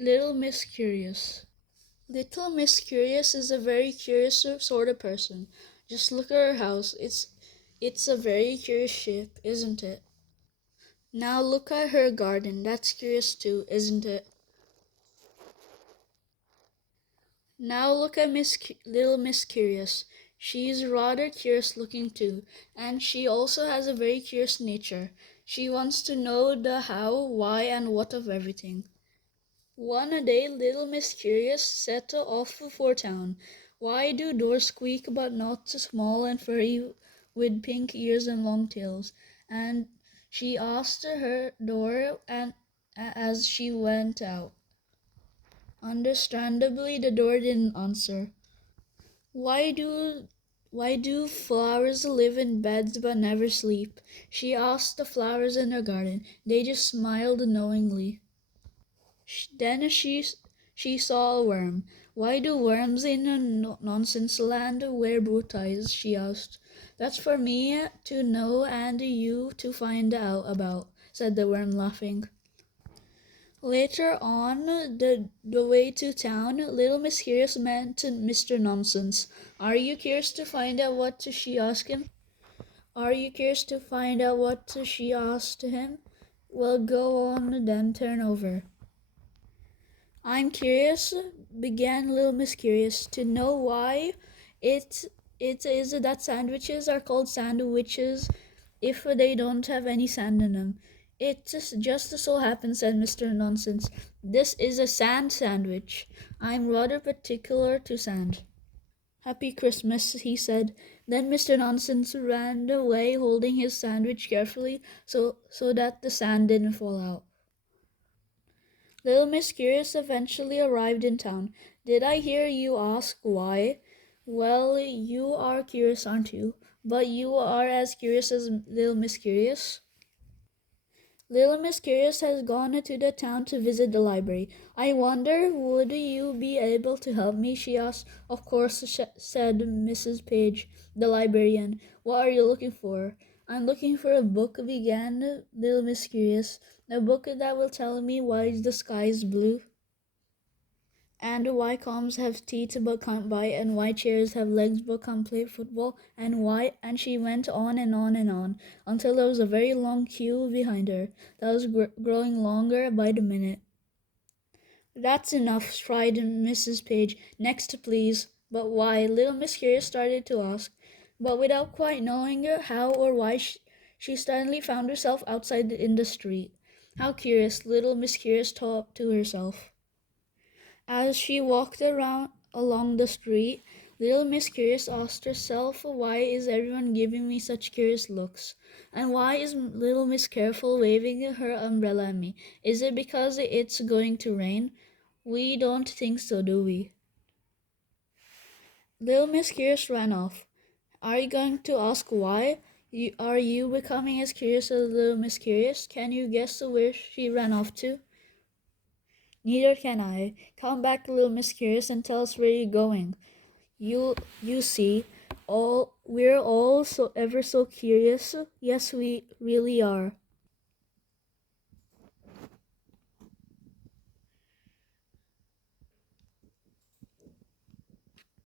Little Miss Curious. Little Miss Curious is a very curious sort of person. Just look at her house. It's a very curious shape, isn't it? Now look at her garden. That's curious too, isn't it? Now look at Little Miss Curious. She's rather curious looking too, and she also has a very curious nature. She wants to know the how, why, and what of everything. One day Little Miss Curious set off for town. Why do doors squeak but not small and furry with pink ears and long tails? And she asked her door and as she went out. Understandably the door didn't answer. Why do why do flowers live in beds but never sleep? She asked the flowers in her garden. They just smiled knowingly. Then she saw a worm. Why do worms in a nonsense land wear bow ties? She asked. That's for me to know and you to find out about, said the worm, laughing. Later on the way to town, Little Miss Curious met Mr. Nonsense. Are you curious to find out what she asked him? Are you curious to find out what she asked him? Well, go on then, turn over. I'm curious, began Little Miss Curious, to know why it it is that sandwiches are called sandwiches if they don't have any sand in them. It just so happens, said Mr. Nonsense. This is a sand sandwich. I'm rather particular to sand. Happy Christmas, he said. Then Mr. Nonsense ran away holding his sandwich carefully so that the sand didn't fall out. Little Miss Curious eventually arrived in town. Did I hear you ask why? Well, you are curious, aren't you? But you are as curious as Little Miss Curious. Little Miss Curious has gone to the town to visit the library. I wonder, would you be able to help me? She asked. Of course, said Mrs. Page, the librarian. What are you looking for? I'm looking for a book, began Little Miss Curious. A book that will tell me why the sky is blue, and why combs have teeth but can't bite, and why chairs have legs but can't play football, and why, and she went on and on and on, until there was a very long queue behind her, that was growing longer by the minute. That's enough, cried Mrs. Page. Next, please. But why? Little Miss Curious started to ask, but without quite knowing how or why she suddenly found herself outside in the street. How curious, Little Miss Curious thought to herself. As she walked around along the street, Little Miss Curious asked herself, why is everyone giving me such curious looks? And why is Little Miss Careful waving her umbrella at me? Is it because it's going to rain? We don't think so, do we? Little Miss Curious ran off. Are you going to ask why? Are you becoming as curious as Little Miss Curious? Can you guess where she ran off to? Neither can I. Come back, Little Miss Curious, and tell us where you're going. You see, we're all so ever so curious. Yes, we really are.